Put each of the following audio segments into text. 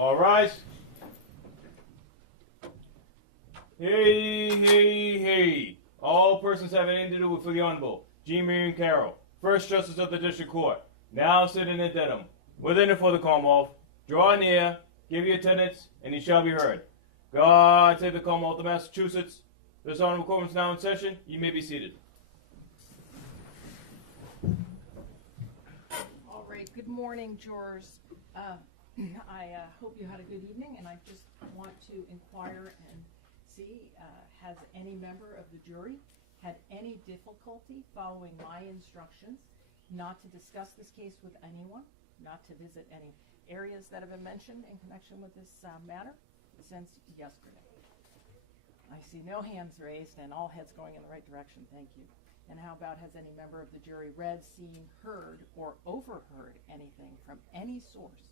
All rise. Hey, hey, hey. All persons having anything to do with the Honorable G. Marion Carroll, First Justice of the District Court, now sitting in Dedham, within and for the Commonwealth, draw near, give your attendance, and ye shall be heard. God save the Commonwealth of Massachusetts. This honorable court is now in session. You may be seated. All right. Good morning, jurors. I hope you had a good evening, and I just want to inquire and see, has any member of the jury had any difficulty following my instructions not to discuss this case with anyone, not to visit any areas that have been mentioned in connection with this matter since yesterday? I see no hands raised and all heads going in the right direction. Thank you. And how about, has any member of the jury read, seen, heard, or overheard anything from any source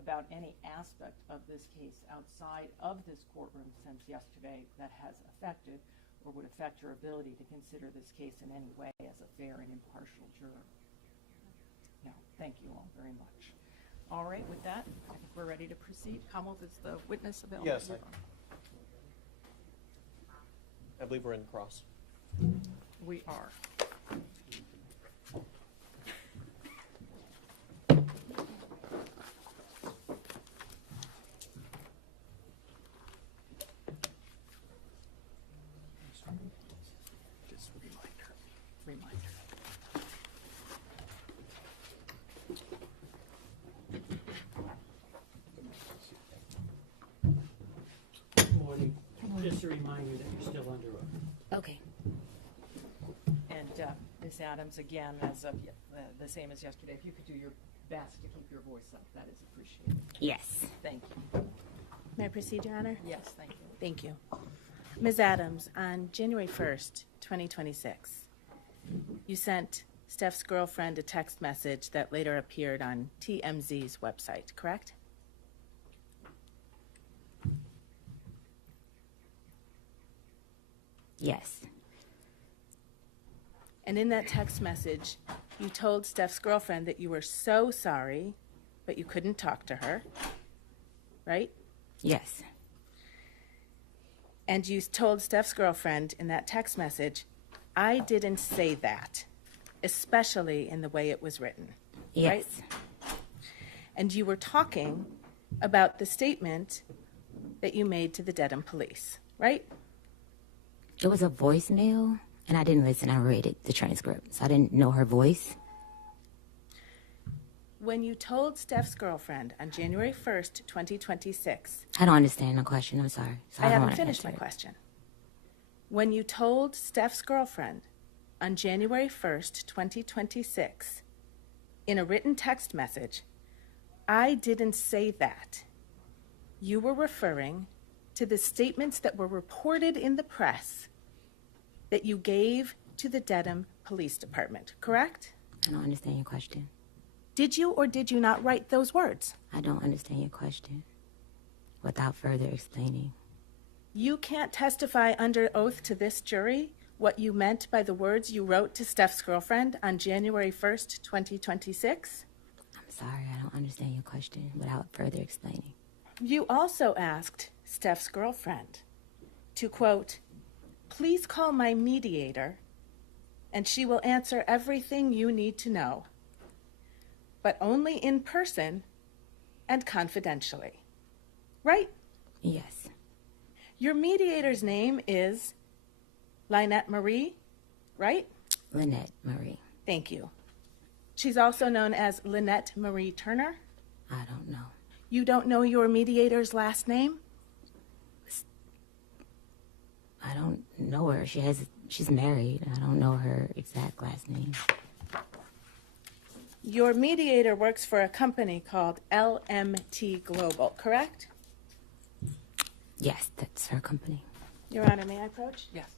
about any aspect of this case outside of this courtroom since yesterday that has affected or would affect your ability to consider this case in any way as a fair and impartial juror? No. Thank you all very much. All right, with that, I think we're ready to proceed. Commonwealth, is the witness available? Yes, I believe we're in cross. We are. Just a Reminder. Good morning. Just a reminder that you're still under oath. Okay. And Ms. Adams, again, as of the same as yesterday, if you could do your best to keep your voice up, that is appreciated. Yes. Thank you. May I proceed, Your Honor? Yes, thank you. Thank you. Ms. Adams, on January 1st, 2026, you sent Steph's girlfriend a text message that later appeared on TMZ's website, correct? Yes. And in that text message, you told Steph's girlfriend that you were so sorry, but you couldn't talk to her, right? Yes. And you told Steph's girlfriend in that text message, I didn't say that, especially in the way it was written, Yes. right? And you were talking about the statement that you made to the Dedham police, right? It was a voicemail, and I didn't listen. I read it, the transcript, so I didn't know her voice. When you told Steph's girlfriend on January 1st, 2026, I don't understand the question. I'm sorry. So I don't haven't wanna finished my answer it. question. When you told Steph's girlfriend on January 1st, 2026, in a written text message, I didn't say that, you were referring to the statements that were reported in the press that you gave to the Dedham Police Department, correct? I don't understand your question. Did you or did you not write those words? I don't understand your question without further explaining. You can't testify under oath to this jury what you meant by the words you wrote to Steph's girlfriend on January 1st, 2026? I'm sorry. I don't understand your question without further explaining. You also asked Steph's girlfriend to, quote, please call my mediator and she will answer everything you need to know, but only in person and confidentially. Right? Yes. Your mediator's name is Lynette Marie, right? Lynette Marie. Thank you. She's also known as Lynette Marie Turner. I don't know. You don't know your mediator's last name? I don't know her. She's married. I don't know her exact last name. Your mediator works for a company called LMT Global, correct? Yes, that's her company. Your Honor, may I approach? Yes.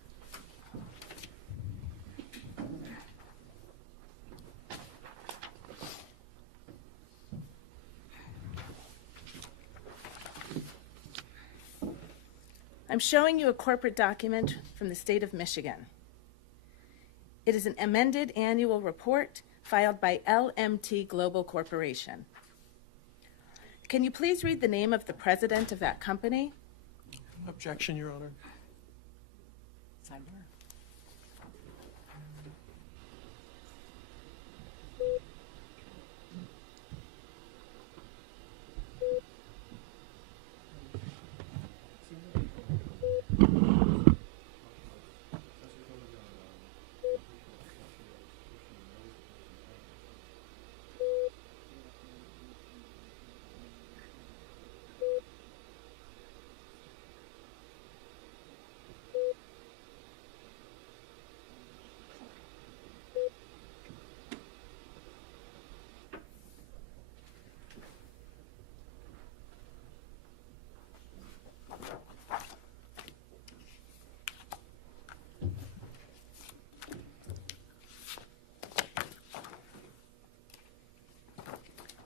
I'm showing you a corporate document from the state of Michigan. It is an amended annual report filed by LMT Global Corporation. Can you please read the name of the president of that company? Objection, Your Honor. Sidebar.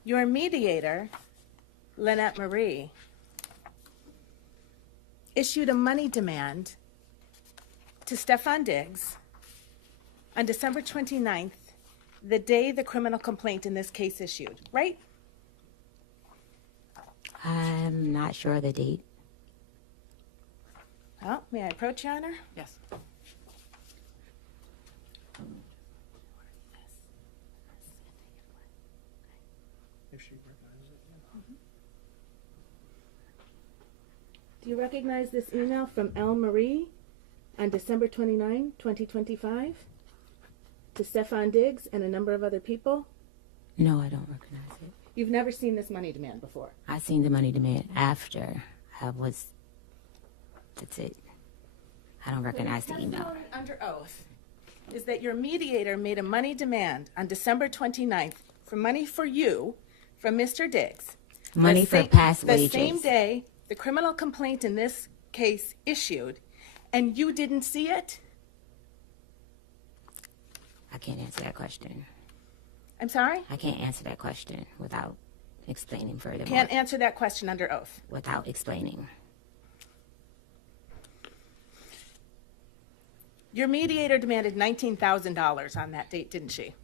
Your mediator, Lynette Marie, issued a money demand to Stefon Diggs on December 29th, the day the criminal complaint in this case issued, right? I'm not sure of the date. Well, may I approach, Your Honor? Yes. If she recognizes it, Do you recognize this email from L. Marie on December 29, 2025, to Stefon Diggs and a number of other people? No, I don't recognize it. You've never seen this money demand before. I seen the money demand after I was. That's it. I don't recognize the email. Testimony under oath is that your mediator made a money demand on December 29th for money for you from Mr. Diggs. Money The for same- past The wages. same day the criminal complaint in this case issued, and you didn't see it? I can't answer that question. I'm sorry? I can't answer that question without explaining further. Can't answer that question under oath. Without explaining. Your mediator demanded $19,000 on that date, didn't she?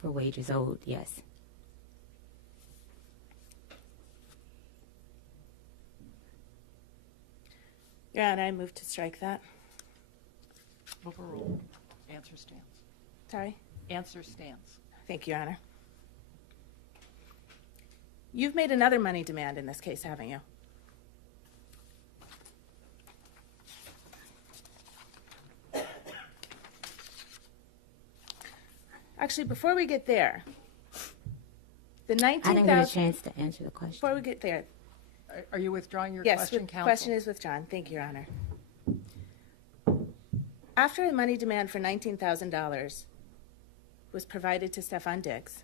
For wages owed, yes. Your Honor, I move to strike that. Overruled. Answer stands. Sorry? Answer stands. Thank you, Your Honor. You've made another money demand in this case, haven't you? Actually, before we get there, the I didn't get a 19,000. chance to answer the question. Before we get there, Are you withdrawing your yes, question, the counsel? question is withdrawn. Thank you, Your Honor. After a money demand for $19,000 was provided to Stefon Diggs,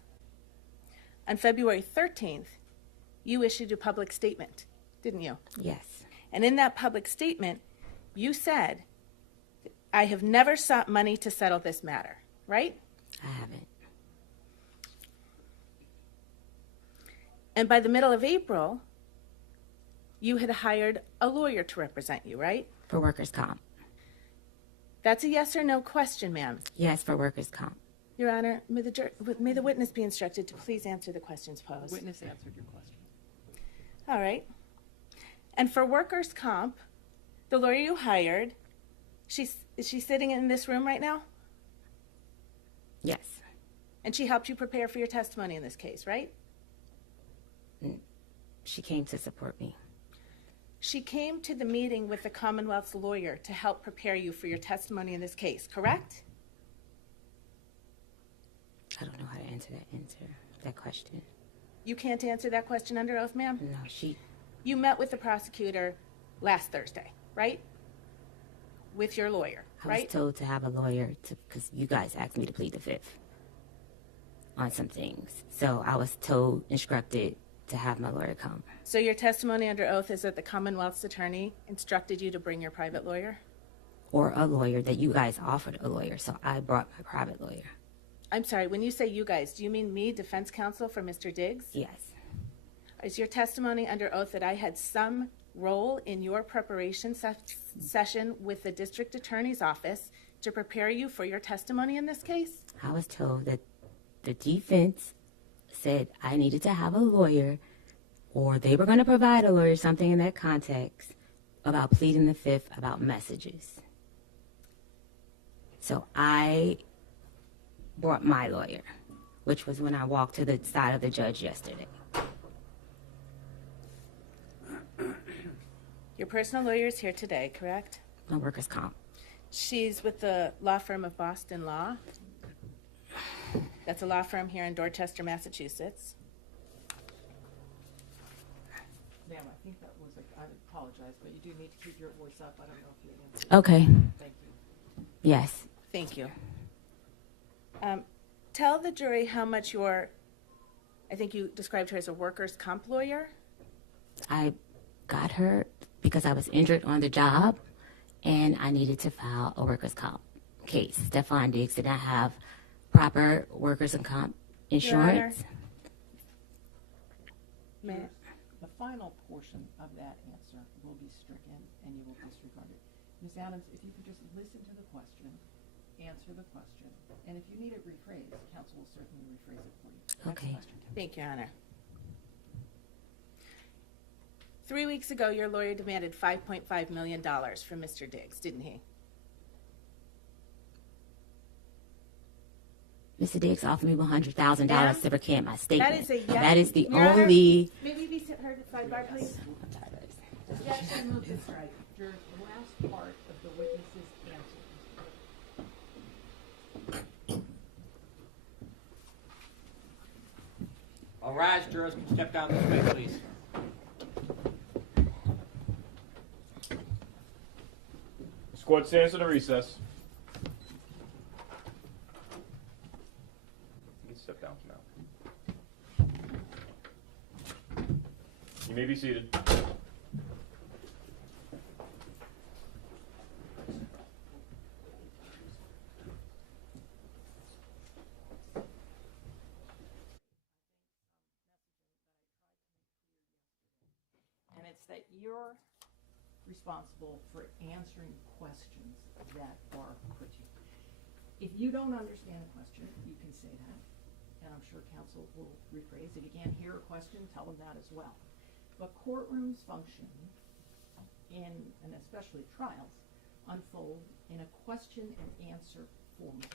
on February 13th, you issued a public statement, didn't you? Yes. And in that public statement, you said, I have never sought money to settle this matter, right? I haven't. And by the middle of April, you had hired a lawyer to represent you, right? For workers' comp. That's a yes or no question, ma'am. Yes, for workers' comp. Your Honor, may the witness be instructed to please answer the questions posed. Witness answered your question. All right. And for workers' comp, the lawyer you hired, is she sitting in this room right now? Yes. And she helped you prepare for your testimony in this case, right? She came to support me. She came to the meeting with the Commonwealth's lawyer to help prepare you for your testimony in this case, correct? I don't know how to answer that question. You can't answer that question under oath, ma'am? No, she. You met with the prosecutor last Thursday, right? With your lawyer, I right? was told to have a lawyer because you guys asked me to plead the fifth on some things. So I was instructed to have my lawyer come. So your testimony under oath is that the Commonwealth's attorney instructed you to bring your private lawyer? Or a lawyer that you guys offered a lawyer. So I brought my private lawyer. I'm sorry, when you say you guys, do you mean me, defense counsel for Mr. Diggs? Yes. Is your testimony under oath that I had some role in your preparation session with the district attorney's office to prepare you for your testimony in this case? I was told that the defense said I needed to have a lawyer, or they were going to provide a lawyer, something in that context, about pleading the fifth about messages. So I brought my lawyer, which was when I walked to the side of the judge yesterday. Your personal lawyer is here today, correct? No workers' comp. She's with the law firm of Boston Law. That's a law firm here in Dorchester, Massachusetts. Ma'am, I think that was, I apologize, but you do need to keep your voice up. I don't know if you answered. Okay. Thank you. Yes. Thank you. Tell the jury how much I think you described her as a workers' comp lawyer. I got her because I was injured on the job and I needed to file a workers' comp case. Stefon Diggs did not have proper workers' and comp insurance. May I- The final portion of that answer will be stricken and you will disregard it. Ms. Adams, if you could just listen to the question, answer the question, and if you need it rephrased, counsel will certainly rephrase it for you. Next Okay. question. Thank you, Your Honor. 3 weeks ago, your lawyer demanded $5.5 million from Mr. Diggs, didn't he? Mr. Diggs offered me $100,000 Ma'am, to recant my statement. That is a yes. That is the Your Honor, only. Maybe be heard at sidebar, please. Objection, move this right. Your last part of the witness's answer. All rise, jurors can step down this way, please. Squad stands in a recess. You can step down for now. You may be seated. And it's that you're responsible for answering questions that are put to you. If you don't understand a question, you can say that, and I'm sure counsel will rephrase. If you can't hear a question, tell them that as well. But courtrooms function and especially trials, unfold in a question and answer format.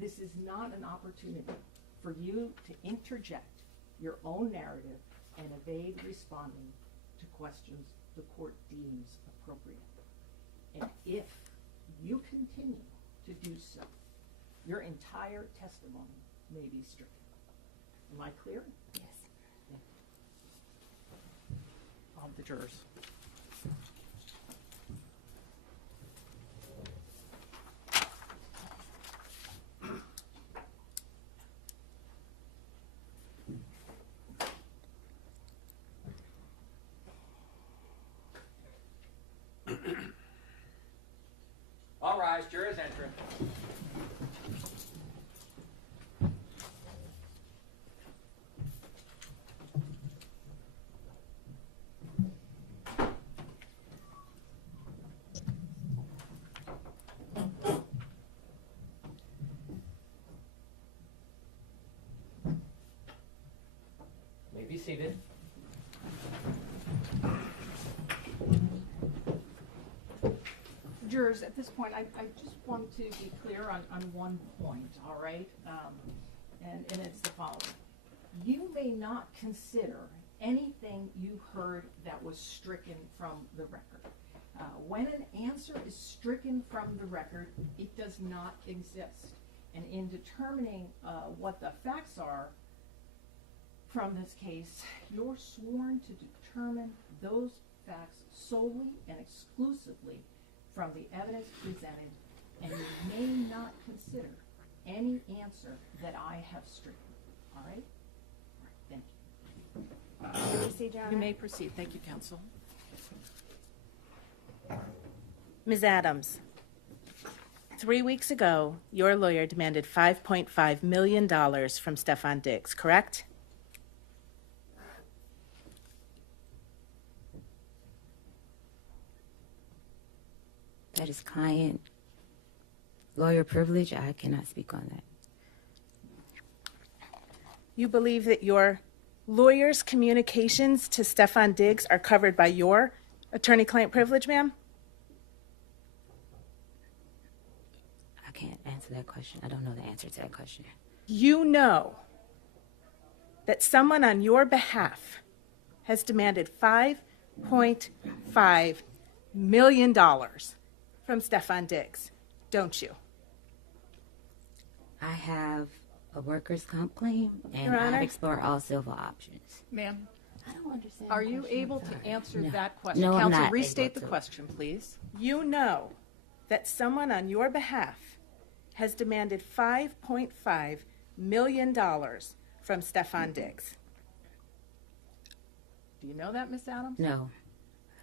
This is not an opportunity for you to interject your own narrative and evade responding to questions the court deems appropriate. And if you continue to do so, your entire testimony may be stricken. Am I clear? Yes. The jurors. All rise, jurors enter. May be seated. Jurors, at this point, I just want to be clear on one point, all right? And it's the following. You may not consider anything you heard that was stricken from the record. When an answer is stricken from the record, it does not exist. And in determining what the facts are from this case, you're sworn to determine those facts solely and exclusively from the evidence presented, and you may not consider any answer that I have stricken. All right? All right, thank you. Proceed, Your Honor. You may proceed. Thank you, counsel. Ms. Adams, 3 weeks ago, your lawyer demanded $5.5 million from Stefon Diggs, correct? That is client lawyer privilege. I cannot speak on that. you believe that your lawyer's communications to Stefon Diggs are covered by your attorney-client privilege, ma'am? I can't answer that question. I don't know the answer to that question. You know that someone on your behalf has demanded $5.5 million from Stefon Diggs, don't you? I have a workers' comp claim, and Your Honor? I've explored all civil options. Ma'am, I don't understand. are the you question. able I'm sorry. to answer No. that question? No, I'm Counsel, not restate able the to. question, please. You know that someone on your behalf has demanded $5.5 million from Stefon Diggs. Do you know that, Miss Adams? No. I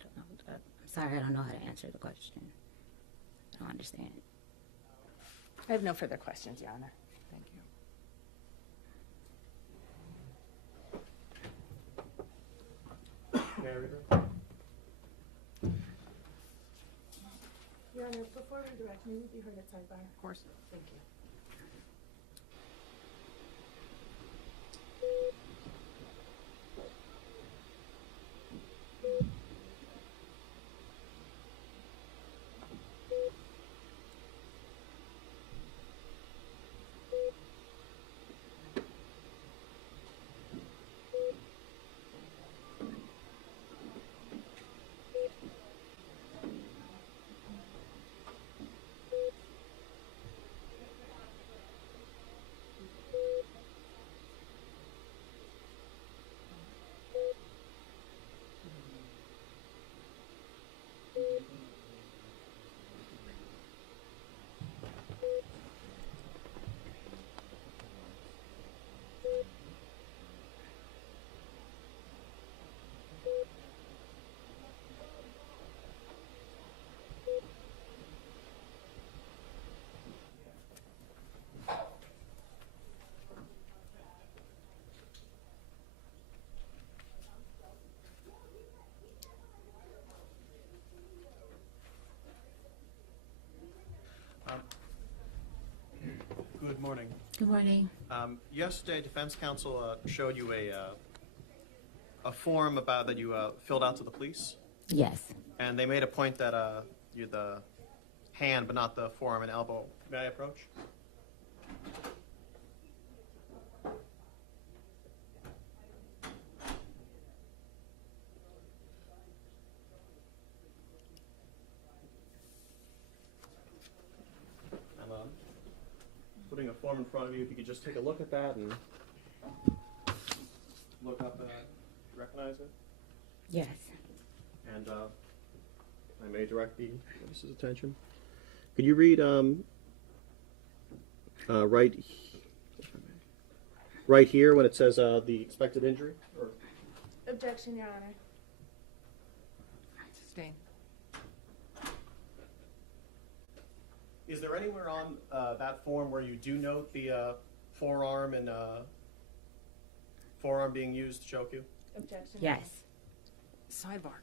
don't know. I'm sorry, I don't know how to answer the question. I don't understand. I have no further questions, Your Honor. Thank you. Your Honor, before we direct, may we be heard at sidebar? Of course. Thank you. Good morning. Good morning. Yesterday, defense counsel showed you a form about that you filled out to the police, Yes. and they made a point that you're the hand but not the forearm and elbow. May I approach? I'm putting a form in front of you. If you could just take a look at that and look up, recognize it. Yes. And I may direct the witness's attention. Could you read right here when it says the expected injury? Or Objection, Your Honor. Sustain. is there anywhere on that form where you do note the forearm and forearm being used to choke you? Objection. Yes. Sidebar.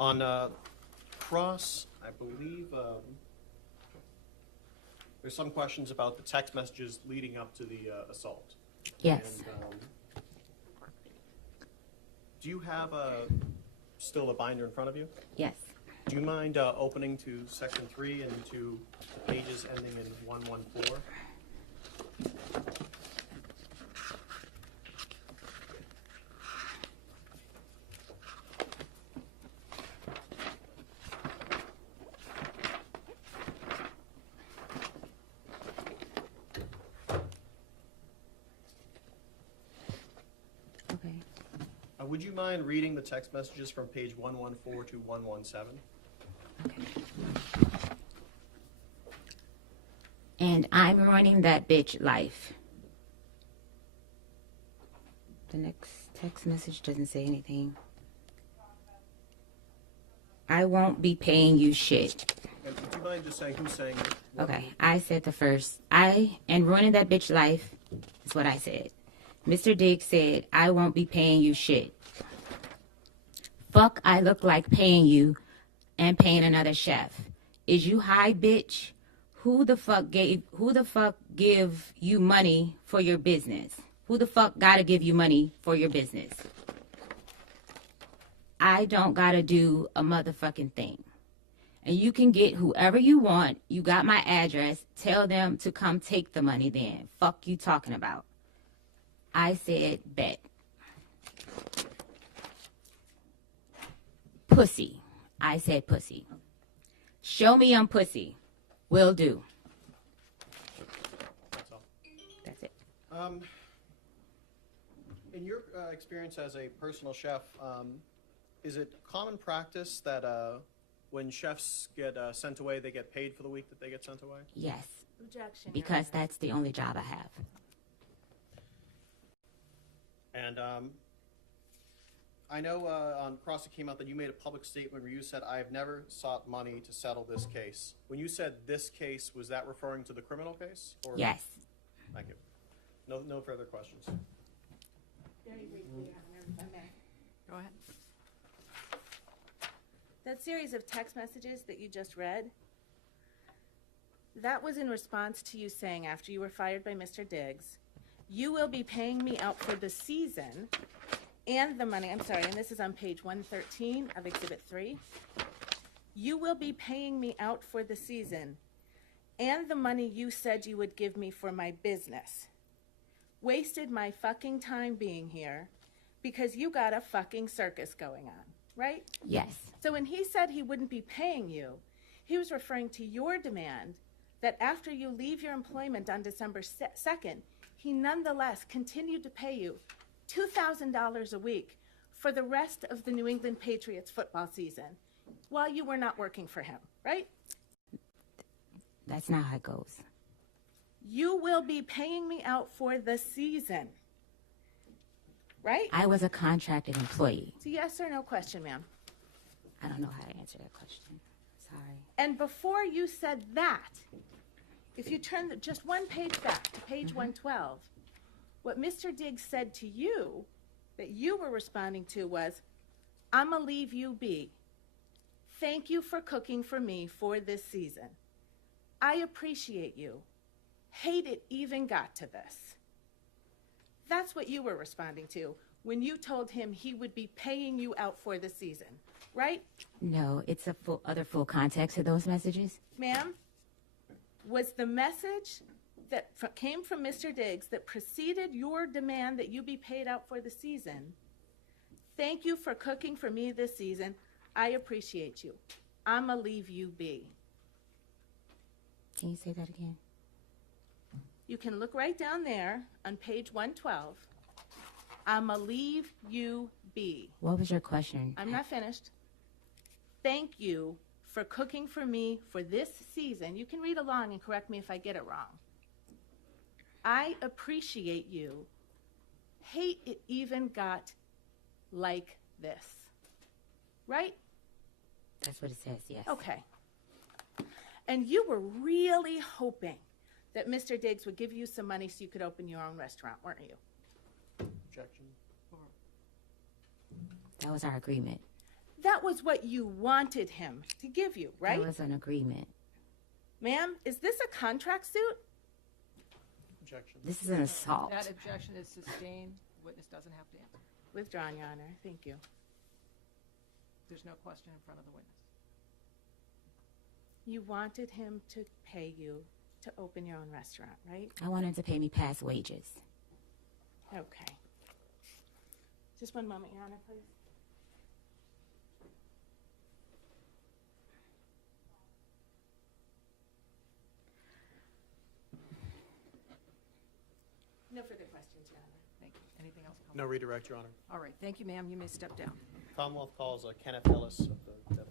On cross, I believe there's some questions about the text messages leading up to the assault. Yes. And, do you have still a binder in front of you? Yes. Do you mind opening to section 3 and to the pages ending in 114? Okay. Would you mind reading the text messages from page 114 to 117? And I'm running that bitch life. The next text message doesn't say anything. I won't be paying you shit. And would you mind just saying who's saying it? Okay, I said the first. And running that bitch life is what I said. Mr. Diggs said, I won't be paying you shit. Fuck, I look like paying you and paying another chef. Is you high, bitch? Who the fuck give you money for your business? Who the fuck gotta give you money for your business? I don't gotta do a motherfucking thing. And you can get whoever you want. You got my address. Tell them to come take the money then. Fuck you talking about. I said bet. Pussy. I said pussy. Show me I'm pussy. Will do. That's all. That's it. In your experience as a personal chef, is it common practice that when chefs get sent away, they get paid for the week that they get sent away? Yes. Objection. Because that's the only job I have. And I know on Cross it came out that you made a public statement where you said, I have never sought money to settle this case. When you said this case, was that referring to the criminal case? Or? Yes. Thank you. No further questions. Go ahead. That series of text messages that you just read, that was in response to you saying after you were fired by Mr. Diggs, you will be paying me out for the season and the money, I'm sorry, and this is on page 113 of Exhibit 3. You will be paying me out for the season and the money you said you would give me for my business. Wasted my fucking time being here because you got a fucking circus going on, right? Yes. So when he said he wouldn't be paying you, he was referring to your demand that after you leave your employment on December 2nd, he nonetheless continued to pay you $2,000 a week for the rest of the New England Patriots football season while you were not working for him, right? That's not how it goes. You will be paying me out for the season, right? I was a contracted employee. It's a yes or no question, ma'am. I don't know how to answer that question. Sorry. And before you said that, if you turn just one page back to page 112, what Mr. Diggs said to you that you were responding to was, I'ma leave you be. Thank you for cooking for me for this season. I appreciate you. Hate it even got to this. That's what you were responding to when you told him he would be paying you out for the season, right? No, it's a full context of those messages. Ma'am, was the message that came from Mr. Diggs that preceded your demand that you be paid out for the season, thank you for cooking for me this season. I appreciate you. I'ma leave you be. Can you say that again? You can look right down there on page 112. I'ma leave you be. What was your question? I'm not finished. Thank you for cooking for me for this season. You can read along and correct me if I get it wrong. I appreciate you. Hate it even got like this. Right? That's what it says, yes. Okay. And you were really hoping that Mr. Diggs would give you some money so you could open your own restaurant, weren't you? Objection. That was our agreement. That was what you wanted him to give you, right? That was an agreement. Ma'am, is this a contract suit? Objection. This is an assault. That objection is sustained. Witness doesn't have to answer. Withdrawn, Your Honor. Thank you. There's no question in front of the witness. You wanted him to pay you to open your own restaurant, right? I want him to pay me past wages. Okay. Just one moment, Your Honor, please. No further questions, Your Honor. Thank you. Anything else? No redirect, Your Honor. All right, thank you, ma'am. You may step down. Commonwealth calls Kenneth Ellis of the